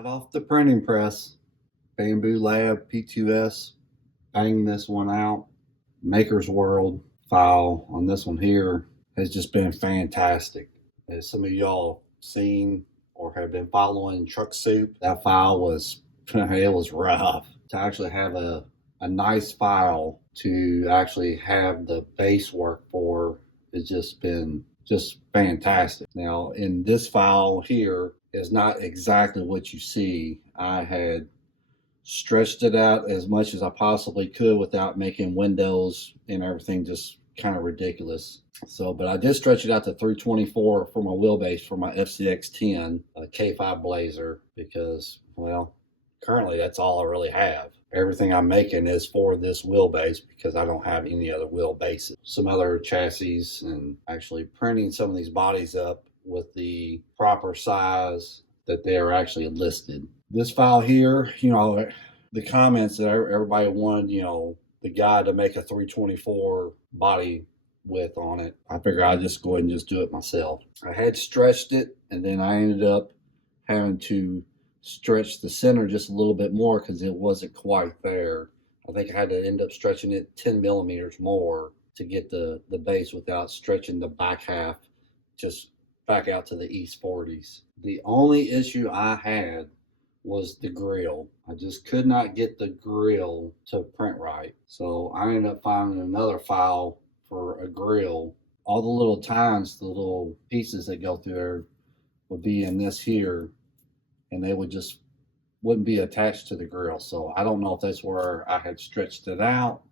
Hot off the printing press, Bambu Labs P2S, banged this one out. Maker's World file on this one here has just been fantastic. As some of y'all seen or have been following Truck Soup, that file was, it was rough. To actually have a nice file to actually have the base work for has just been fantastic. Now in this file here is not exactly what you see. I had stretched it out as much as I possibly could without making windows and everything just kind of ridiculous. So, but I did stretch it out to 324 for my wheelbase for my FCX10 K5 Blazer because, well, currently that's all I really have. Everything I'm making is for this wheelbase because I don't have any other wheelbases. Some other chassis and actually printing some of these bodies up with the proper size that they are actually listed. This file here, you know, the comments that everybody wanted, you know, the guy to make a 324 body width on it. I figured I'd just go ahead and just do it myself. I had stretched it and then I ended up having to stretch the center just a little bit more because it wasn't quite there. I think I had to end up stretching it 10 millimeters more to get the base without stretching the back half just back out to the East 40s. The only issue I had was the grill. I just could not get the grill to print right. So I ended up finding another file for a grill. All the little tines, the little pieces that go through there would be in this here, and they wouldn't be attached to the grill. So I don't know if that's where I had stretched it out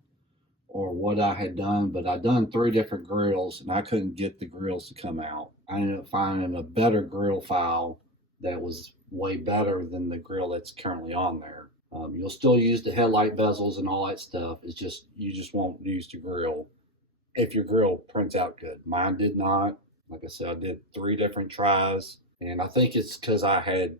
or what I had done, but I done 3 different grills and I couldn't get the grills to come out. I ended up finding a better grill file that was way better than the grill that's currently on there. You'll still use the headlight bezels and all that stuff. It's just, you just won't use the grill if your grill prints out good. Mine did not. Like I said, I did 3 different tries, and I think it's because I had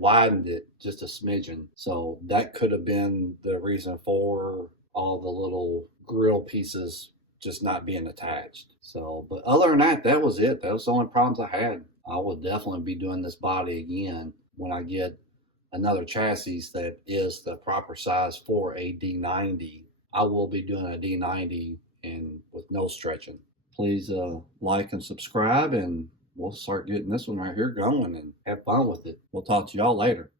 widened it just a smidgen. So that could have been the reason for all the little grill pieces just not being attached. So, but other than that, that was it. That was the only problems I had. I will definitely be doing this body again when I get another chassis that is the proper size for a D90. I will be doing a D90 and with no stretching. Please like and subscribe, and we'll start getting this one right here going and have fun with it. We'll talk to y'all later.